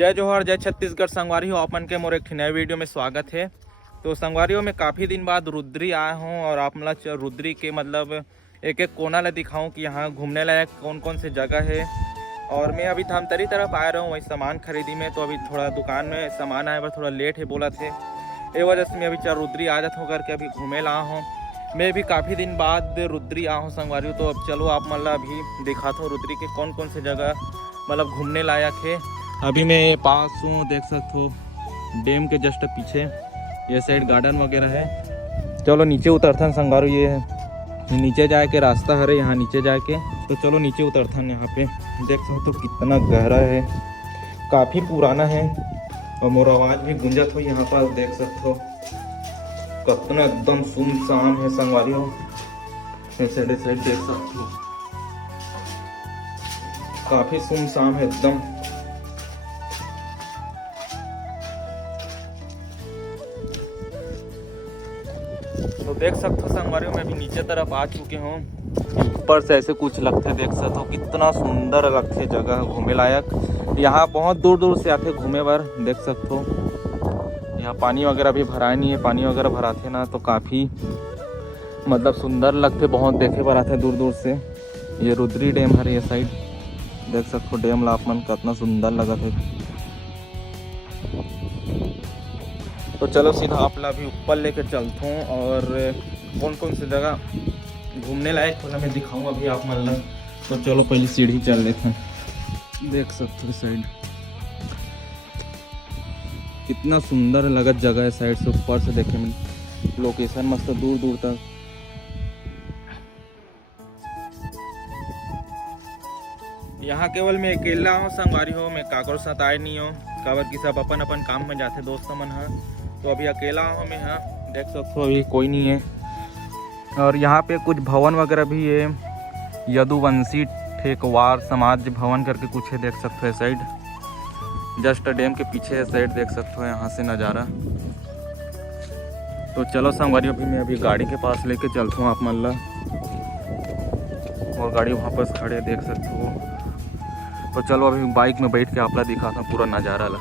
जय जोहर जय छत्तीसगढ़ संगवारी हो। अपन के मोर एक नए वीडियो में स्वागत है। तो संगवारियों में काफ़ी दिन बाद रुद्री आया हूँ और आप मतलब रुद्री के मतलब एक एक कोना ला दिखाऊं कि यहाँ घूमने लायक कौन कौन से जगह है। और मैं अभी धमतरी तरफ आया रहा हूँ वही सामान खरीदी में, तो अभी थोड़ा दुकान में सामान आया पर थोड़ा लेट है बोला थे, ये वजह से मैं अभी रुद्री आ जाता हूँ करके अभी घूमे ला हूँ। मैं भी काफ़ी दिन बाद रुद्री आया हूँ संगवारियों। तो अब चलो आप मतलब अभी दिखाता हूँ रुद्री के कौन कौन से जगह मतलब घूमने लायक है। अभी मैं पास हूँ, देख सकते हो डैम के जस्ट पीछे ये साइड गार्डन वगैरह है। चलो नीचे उतरथन संगारो, ये नीचे जाए के रास्ता है यहाँ नीचे जाके, तो चलो नीचे उतरथन। यहाँ पे देख सकते हो कितना गहरा है, काफ़ी पुराना है और मोर आवाज़ भी गुंजत हो यहाँ पर। देख सकते हो कितना एकदम सुनसान है संगवारियों। इस साइड देख सकते हो काफ़ी सुनसान है एकदम। तो देख सकते हो संगवारियों में भी नीचे तरफ आ चुके हूँ। ऊपर से ऐसे कुछ लगते, देख सकते हो कितना सुंदर लगते जगह घूमे लायक। यहाँ बहुत दूर दूर से आते घूमे बार, देख सकते हो यहाँ पानी वगैरह भी भरा नहीं है। पानी वगैरह भराते ना तो काफ़ी मतलब सुंदर लगते, बहुत देखे पर आते दूर दूर से। ये रुद्री डैम है ये साइड, देख सकते हो डैम लापमन कितना सुंदर लगा थे। तो चलो सीधा आप अभी ऊपर लेके चलता हूँ और कौन कौन सी जगह घूमने लायक थोड़ा मैं दिखाऊँ अभी आप मतलब। तो चलो पहले सीढ़ी चल लेते हैं। देख सकते हो साइड कितना सुंदर लगत जगह है, साइड से ऊपर से देखे में लोकेशन मस्त दूर दूर तक। यहाँ केवल मैं अकेला हूँ संगवारी हो, मैं काकर साथ आए नहीं हूँ, काबर की सब अपन अपन काम में जाते दोस्त मन है। तो अभी अकेला हूँ मैं यहाँ, देख सकते हो अभी कोई नहीं है। और यहाँ पे कुछ भवन वगैरह भी है, यदुवंशी ठेकवार समाज भवन करके कुछ है, देख सकते हो साइड जस्ट डैम के पीछे है साइड, देख सकते हो यहाँ से नज़ारा। तो चलो संगवारी अभी मैं अभी गाड़ी के पास लेके चलता हूँ आप मल्ला, और गाड़ी वहाँ पर खड़े देख सकते हो। तो चलो अभी बाइक में बैठ के आपला दिखाता हूँ पूरा नज़ारा ला।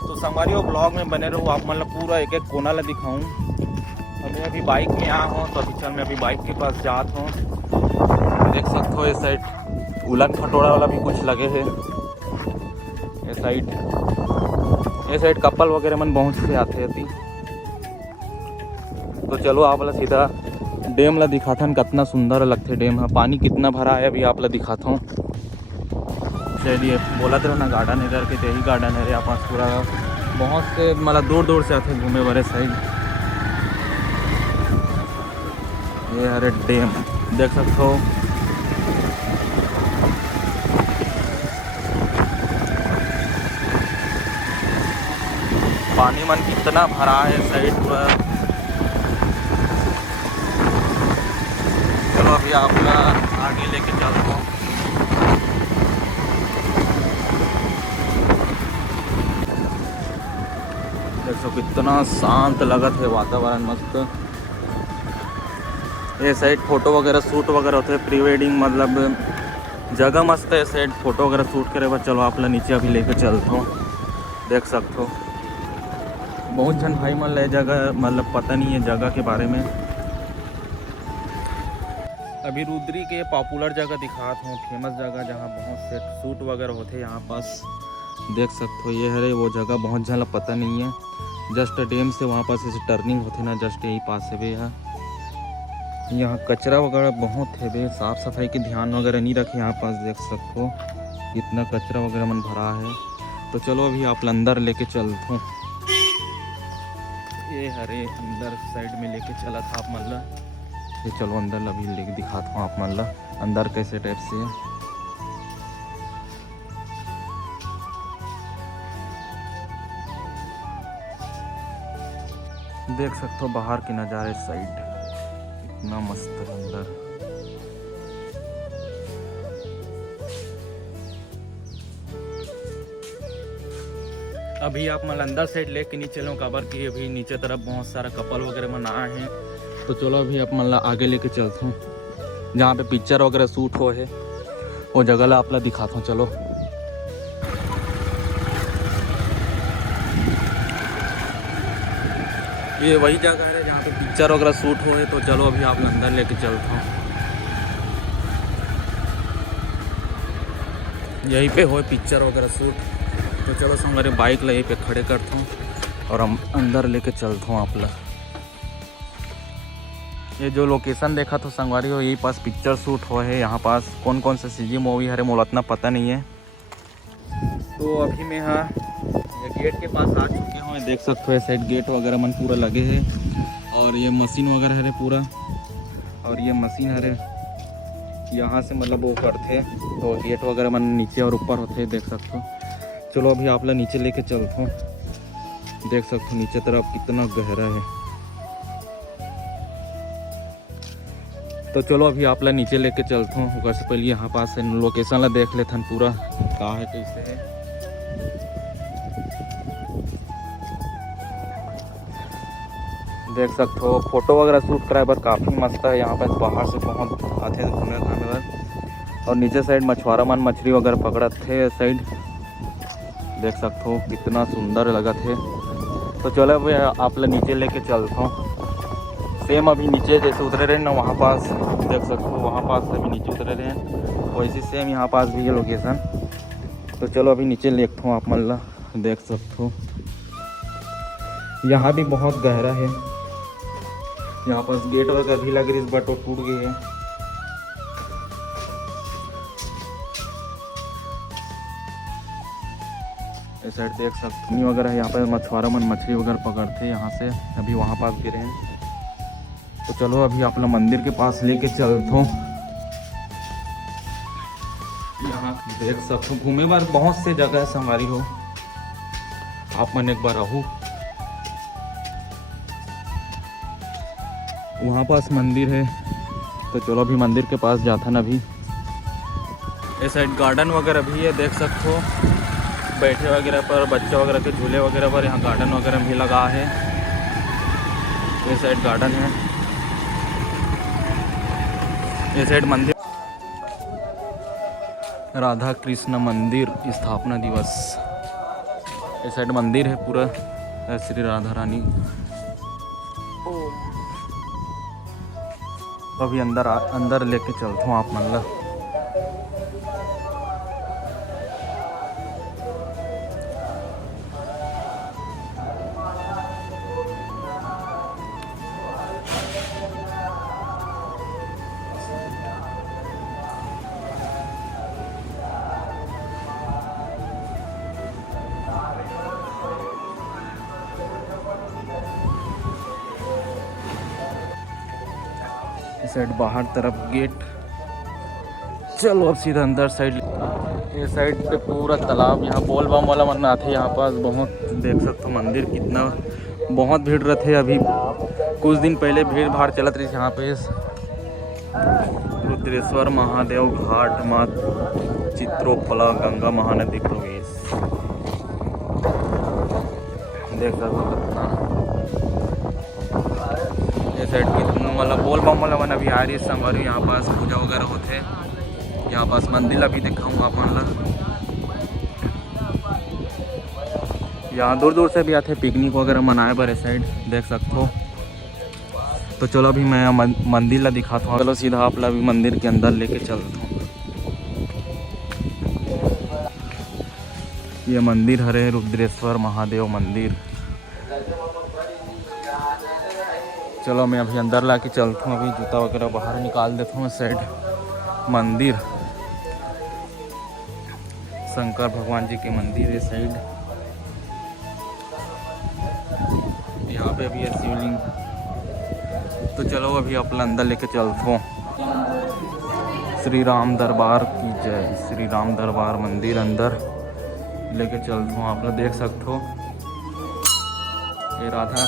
तो संगवारियों ब्लॉग में बने रहो आप मतलब पूरा एक एक कोना ला दिखाऊँ। और मैं अभी बाइक में आया हूँ, तो अभी चल मैं अभी बाइक के पास जाता हूँ। देख सकते हो ये साइड उलन खटोरा वाला भी कुछ लगे है। ये साइड कपल वगैरह मन बहुत से आते थी। तो चलो आप ला सीधा डैम ला दिखाता हूँ, कितना सुंदर लगते डैम है। पानी कितना भरा है अभी आप ला दिखाता हूँ। चलिए बोला तो ना गार्डन इधर के, यही गार्डन है यहाँ पास पूरा। बहुत से मतलब दूर दूर से आते घूमे बड़े साइड। ये हरे डैम देख सकते हो, पानी मन कितना भरा है साइड पूरा। चलो अभी आप आगे लेके चलता हूँ। देखो कितना शांत लगत है वातावरण मस्त। ये साइड फोटो वगैरह शूट वगैरह होते हैं, प्री वेडिंग मतलब जगह मस्त है साइड फोटो वगैरह शूट करे बस। चलो आप नीचे अभी लेके चलता हूँ, देख सकते हो बहुत जन भाई मन ले जगह मतलब पता नहीं है जगह के बारे में। अभी रुद्री के पॉपुलर जगह दिखाता हूँ, फेमस जगह जहाँ बहुत से शूट वगैरह होते हैं यहाँ पास, देख सकते हो। ये है वो जगह बहुत जन पता नहीं है, जस्ट डैम से वहाँ पास ऐसे टर्निंग होते ना, जस्ट यही पास है भे। यहाँ कचरा वगैरह बहुत है भे, साफ़ सफाई के ध्यान वगैरह नहीं रखे यहाँ पास, देख सकते हो कितना कचरा वगैरह मन भरा है। तो चलो अभी आप अंदर लेके चलता हूँ। ये हरे अंदर साइड में लेके चला था आप मतलब। ये चलो अंदर अभी लेके दिखाता हूँ आप मतलब अंदर कैसे टाइप से है। देख सकते हो बाहर के नज़ारे साइड इतना मस्त है अंदर। अभी आप मतलब अंदर साइड लेके नहीं चलो काबर की अभी नीचे तरफ बहुत सारा कपल वगैरह मन आए हैं। तो चलो अभी आप मतलब आगे लेके चलता हूँ, जहाँ पे पिक्चर वगैरह शूट हो है वो जगह ला आप दिखाता हूँ। चलो ये वही जगह है जहाँ पे पिक्चर वगैरह शूट हुए। तो चलो अभी आप अंदर लेके चलता हूँ। यहीं पे हो पिक्चर वगैरह शूट। तो चलो हमारे बाइक ला यहीं पे खड़े करता हूँ और हम अंदर लेके चलता हूँ आप ला। ये जो लोकेशन देखा तो संगवारी हो यही पास पिक्चर शूट हो है। यहाँ पास कौन कौन सा सीजी मूवी है मोला इतना पता नहीं है। तो अभी मैं यहाँ ये गेट के पास आ चुके हैं। देख सकते हो साइड गेट वगैरह मन पूरा लगे है और ये मशीन वगैरह है पूरा। और ये मशीन है यहाँ से मतलब वो करते तो गेट वगैरह मन नीचे और ऊपर होते देख सकते हो। चलो अभी आप लोग नीचे लेके चलते हो। देख सकते हो नीचे तरफ कितना गहरा है। तो चलो अभी आप लोग नीचे लेके चलते हूँ। ऊपर से पहले यहाँ पास से लोकेशन ला देख लेते हैं पूरा कहाँ है कैसे है। देख सकते हो फोटो वगैरह शूट कराए पर काफ़ी मस्त है। यहाँ पर बाहर से बहुत आते हैं घूमने घामने। और नीचे साइड मछुआरा मन मछली वगैरह पकड़त थे साइड। देख सकते हो कितना सुंदर लगा थे। तो चलो भाई आप लोग नीचे लेके चलता हूँ। सेम अभी नीचे जैसे उतरे रहे ना वहाँ पास देख सकते हो वहाँ पास अभी नीचे उतरे रहे हैं वैसे सेम यहाँ पास भी है लोकेशन। तो चलो अभी नीचे लेखता हूँ आप मतलब देख सकते हो। यहाँ भी बहुत गहरा है। यहाँ पास गेट वगैरह भी लग रही इस बार तो टूट गई है। इस साइड देख सकते हो वगैरह यहाँ पर मछुआरा मन मछली वगैरह पकड़ते यहाँ से अभी वहाँ पास गिरे हैं। तो चलो अभी आप लोग मंदिर के पास लेके चलता हूँ। यहाँ देख सकते हो घूमे बार बहुत से जगह है संगवारी हो। आप मन एक बार आओ। वहाँ पास मंदिर है। तो चलो अभी मंदिर के पास जाता ना। अभी इस साइड गार्डन वगैरह भी है देख सकते हो। बैठे वगैरह पर बच्चे वगैरह के झूले वगैरह पर यहाँ गार्डन वगैरह भी लगा है। इस साइड गार्डन है। इस साइड मंदिर राधा कृष्ण मंदिर स्थापना दिवस। इस साइड मंदिर है पूरा श्री राधा रानी। अभी अंदर लेके चलता हूँ आप मतलब। इस साइड बाहर तरफ गेट। चलो अब सीधा अंदर साइड। ये साइड पे पूरा तालाब। यहाँ बोल बम वाला मन आते यहाँ पास बहुत। देख सकते हो मंदिर कितना बहुत भीड़ रहते। अभी कुछ दिन पहले भीड़ भाड़ चलत रही यहाँ पे। रुद्रेश्वर महादेव घाट माँ चित्रोफला गंगा महानदी प्रवेश। देख सकते हो कितना ये साइड कितना मतलब बोल बम वाला मन अभी आ रही है संगवारी। यहाँ पास पूजा वगैरह होते। यहाँ पास मंदिर अभी दिखाऊँ आप मतलब। यहाँ दूर दूर से भी आते पिकनिक वगैरह मनाए पर इस साइड देख सकते हो। तो चलो अभी मैं मंदिर ला दिखाता हूँ। चलो सीधा आप ला भी मंदिर के अंदर लेके चलता हूँ। ये मंदिर हरे रुद्रेश्वर महादेव मंदिर। चलो मैं अभी अंदर ला के चलता हूँ। अभी जूता वगैरह बाहर निकाल देता हूँ। साइड मंदिर शंकर भगवान जी के मंदिर है साइड। यहाँ पे भी है शिवलिंग। तो चलो अभी अपना अंदर लेके चलता हूँ। श्री राम दरबार की जय। श्री राम दरबार मंदिर अंदर लेके चलता हूँ। आप लोग देख सकते हो ये राधा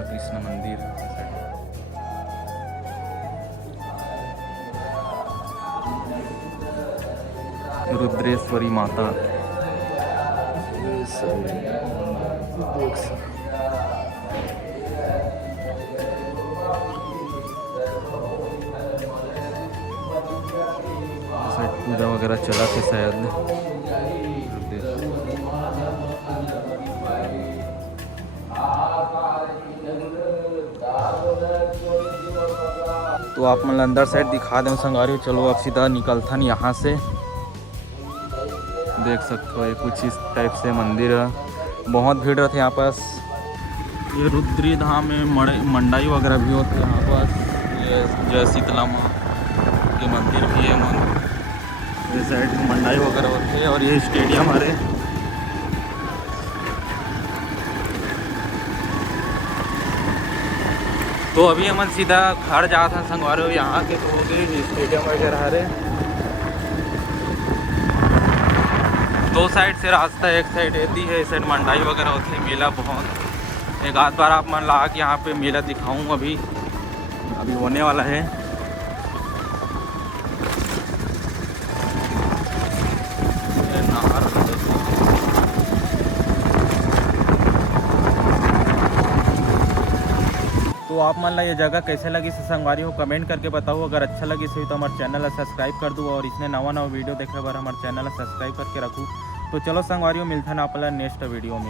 कृष्ण मंदिर। रुद्रेश्वरी माता। पूजा वगैरह चला थे शायद। तो आप मतलब अंदर साइड दिखा दें संगवारी। चलो अब सीधा निकलथन यहाँ से। देख सकते हो ये कुछ इस टाइप से मंदिर है, बहुत भीड़ रहती है यहाँ पास। ये रुद्री धाम में मंडाई वगैरह भी होते हैं यहाँ पास। ये जय शीतला माँ के मंदिर भी है, ये साइड मंडाई वगैरह होते हैं। और ये स्टेडियम हरे। तो अभी हम सीधा घर जाते हैं संगवारी हो। यहाँ के तो हो गए स्टेडियम वगैरह हरे। दो साइड से रास्ता, एक साइड रहती है, इस साइड मंडाई वगैरह होती है। मेला बहुत, एक आध बार आप मन ला के यहाँ पे मेला दिखाऊँ। अभी होने वाला है। तो आप मान ला ये जगह कैसे लगी संगवारी हो कमेंट करके बताओ। अगर अच्छा लगी तो हमारे चैनल सब्सक्राइब कर दो और इसने नवा वीडियो देखे बार हमारे चैनल सब्सक्राइब करके रखूँ। तो चलो संगवारी हो मिलते हैं आप नेक्स्ट वीडियो में।